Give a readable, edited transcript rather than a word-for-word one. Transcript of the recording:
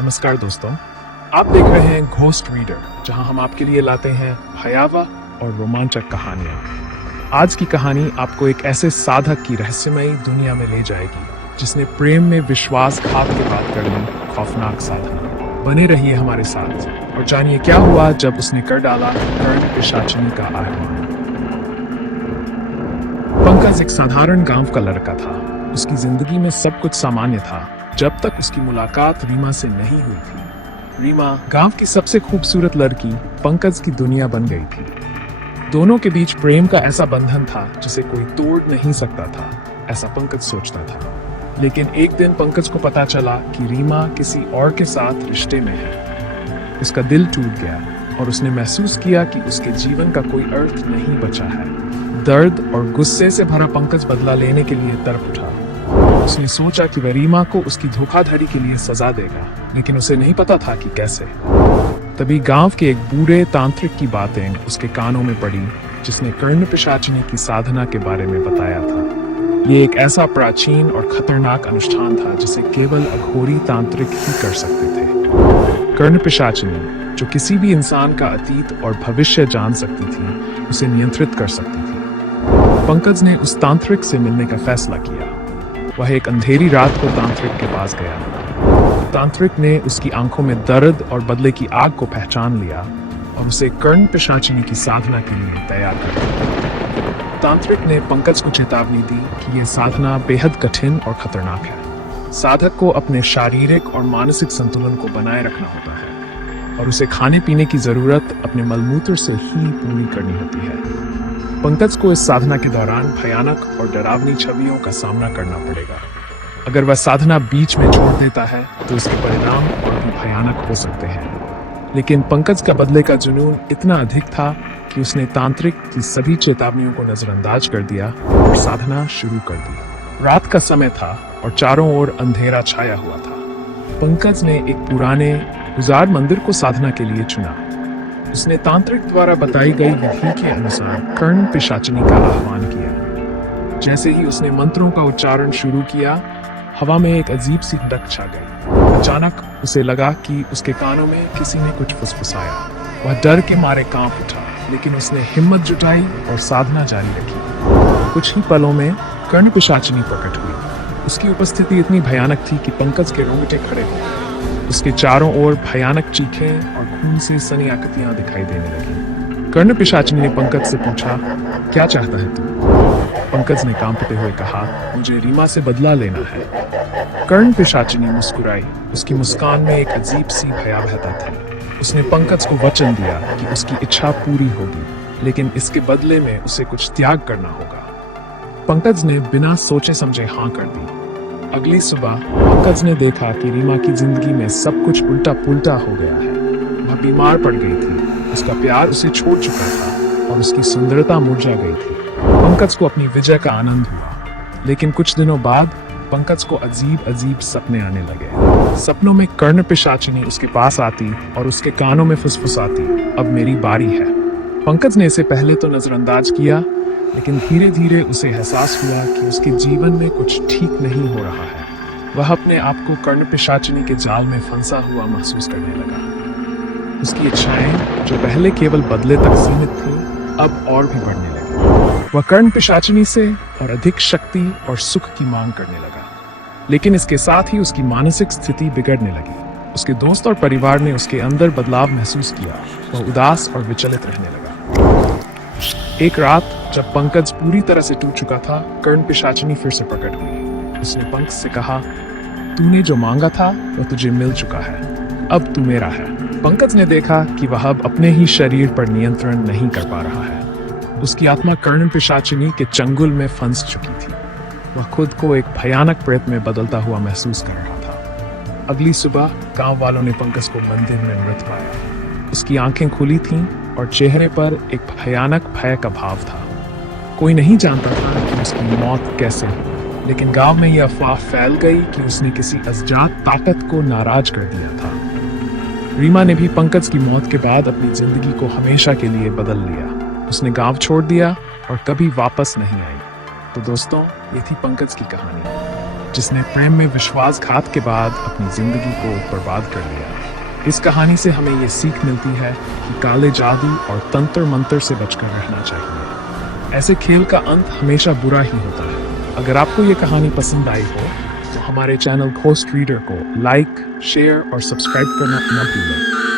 नमस्कार दोस्तों, आप देख रहे हैं घोस्ट रीडर, जहां हम आपके लिए लाते हैं भयावह और रोमांचक कहानियां। आज की कहानी आपको एक ऐसे साधक की रहस्यमयी दुनिया में ले जाएगी जिसने प्रेम में विश्वासघात के बाद कर ली खौफनाक साधना। बने रहिए हमारे साथ और जानिए क्या हुआ जब उसने कर डाला कर्ण पिशाचिनी का आह्वान। पंकज एक साधारण गांव का लड़का था। उसकी जिंदगी में सब कुछ सामान्य था जब तक उसकी मुलाकात रीमा से नहीं हुई थी। रीमा गांव की सबसे खूबसूरत लड़की पंकज की दुनिया बन गई थी। दोनों के बीच प्रेम का ऐसा बंधन था जिसे कोई तोड़ नहीं सकता था, ऐसा पंकज सोचता था। लेकिन एक दिन पंकज को पता चला कि रीमा किसी और के साथ रिश्ते में है। उसका दिल टूट गया और उसने महसूस किया कि उसके जीवन का कोई अर्थ नहीं बचा है। दर्द और गुस्से से भरा पंकज बदला लेने के लिए तड़प उठा। उसने सोचा कि वह रीमा को उसकी धोखाधड़ी के लिए सजा देगा, लेकिन उसे नहीं पता था कि कैसे। तभी गांव के एक बूढ़े तांत्रिक की बातें उसके कानों में पड़ी, जिसने कर्ण पिशाचिनी की साधना के बारे में बताया था। ये एक ऐसा प्राचीन और खतरनाक अनुष्ठान था जिसे केवल अघोरी तांत्रिक ही कर सकते थे। कर्ण पिशाचिनी, जो किसी भी इंसान का अतीत और भविष्य जान सकती थी, उसे नियंत्रित कर सकती थी। पंकज ने उस तांत्रिक से मिलने का फैसला किया। वह एक अंधेरी रात को तांत्रिक के पास गया। तांत्रिक ने उसकी आंखों में दर्द और बदले की आग को पहचान लिया और उसे कर्ण पिशाचिनी की साधना के लिए तैयार कर दिया। तांत्रिक ने पंकज को चेतावनी दी कि यह साधना बेहद कठिन और खतरनाक है। साधक को अपने शारीरिक और मानसिक संतुलन को बनाए रखना होता है और उसे खाने पीने की जरूरत अपने मलमूत्र से ही पूरी करनी होती है। पंकज को इस साधना के दौरान भयानक और डरावनी छवियों का सामना करना पड़ेगा। अगर वह साधना बीच में छोड़ देता है तो इसके परिणाम और भी भयानक हो सकते हैं। लेकिन पंकज का बदले का जुनून इतना अधिक था कि उसने तांत्रिक की सभी चेतावनियों को नजरअंदाज कर दिया और साधना शुरू कर दी। रात का समय था और चारों ओर अंधेरा छाया हुआ था। पंकज ने एक पुराने गुजार मंदिर को साधना के लिए चुना। उसने तांत्रिक द्वारा बताई गई विधि के अनुसार कर्ण पिशाचिनी का आह्वान किया। जैसे ही उसने मंत्रों का उच्चारण शुरू किया, हवा में एक अजीब सी धड़क छा गई। अचानक उसे लगा कि उसके कानों में किसी ने कुछ फुसफुसाया। वह डर के मारे कांप उठा, लेकिन उसने हिम्मत जुटाई और साधना जारी रखी। कुछ ही पलों में कर्ण पिशाचिनी प्रकट हुई। उसकी उपस्थिति इतनी भयानक थी कि पंकज के रोंगटे खड़े हो गए। उसके चारों ओर भयानक चीखें और खून से सनी आकृतियां दिखाई देने लगी। कर्ण पिशाचिनी ने पंकज से पूछा, क्या चाहता है तू? पंकज ने कांपते हुए कहा, मुझे रीमा से बदला लेना है। कर्ण पिशाचिनी मुस्कुराई। उसकी मुस्कान में एक अजीब सी भयावहता थी। उसने पंकज को वचन दिया कि उसकी इच्छा पूरी होगी, लेकिन इसके बदले में उसे कुछ त्याग करना होगा। पंकज ने बिना सोचे समझे हाँ कर दी। अगली सुबह पंकज ने देखा कि रीमा की जिंदगी में सब कुछ उल्टा पुल्टा हो गया है। वह बीमार पड़ गई थी, उसका प्यार उसे छोड़ चुका था और उसकी सुंदरता मुरझा गई थी। पंकज को अपनी विजय का आनंद हुआ, लेकिन कुछ दिनों बाद पंकज को अजीब अजीब सपने आने लगे। सपनों में कर्ण पिशाचिनी उसके पास आती और उसके कानों में फुसफुसाती, अब मेरी बारी है। पंकज ने इसे पहले तो नजरअंदाज किया, लेकिन धीरे धीरे उसे एहसास हुआ कि उसके जीवन में कुछ ठीक नहीं हो रहा है। वह अपने आप को कर्ण पिशाचिनी के जाल में फंसा हुआ महसूस करने लगा। उसकी इच्छाएं, जो पहले केवल बदले तक सीमित थी, अब और भी बढ़ने लगी। वह कर्ण पिशाचिनी से और अधिक शक्ति और सुख की मांग करने लगा। लेकिन इसके साथ ही उसकी मानसिक स्थिति बिगड़ने लगी। उसके दोस्त और परिवार ने उसके अंदर बदलाव महसूस किया। वह उदास और विचलित रहने लगा। एक रात जब पंकज पूरी तरह से टूट चुका था, कर्ण पिशाचिनी फिर से प्रकट हुई। उसने पंकज से कहा, तूने जो मांगा था वह तुझे मिल चुका है, अब तू मेरा है। पंकज ने देखा कि वह अब अपने ही शरीर पर नियंत्रण नहीं कर पा रहा है। उसकी आत्मा कर्ण पिशाचिनी के चंगुल में फंस चुकी थी। वह खुद को एक भयानक प्रेत में बदलता हुआ महसूस कर रहा था। अगली सुबह गांव वालों ने पंकज को मंदिर में मृत पाया। उसकी आंखें खुली थीं और चेहरे पर एक भयानक भय का भाव था। कोई नहीं जानता था कि उसकी मौत कैसे हुई, लेकिन गांव में यह अफवाह फैल गई कि उसने किसी अज्ञात ताकत को नाराज कर दिया था। रीमा ने भी पंकज की मौत के बाद अपनी जिंदगी को हमेशा के लिए बदल लिया। उसने गांव छोड़ दिया और कभी वापस नहीं आई। तो दोस्तों, ये थी पंकज की कहानी। जिसने प्रेम में विश्वासघात के बाद अपनी जिंदगी को बर्बाद कर दिया। इस कहानी से हमें ये सीख मिलती है कि काले जादू और तंत्र मंत्र से बचकर रहना चाहिए। ऐसे खेल का अंत हमेशा बुरा ही होता है। अगर आपको ये कहानी पसंद आई हो तो हमारे चैनल घोस्ट रीडर को लाइक, शेयर और सब्सक्राइब करना न भूलें।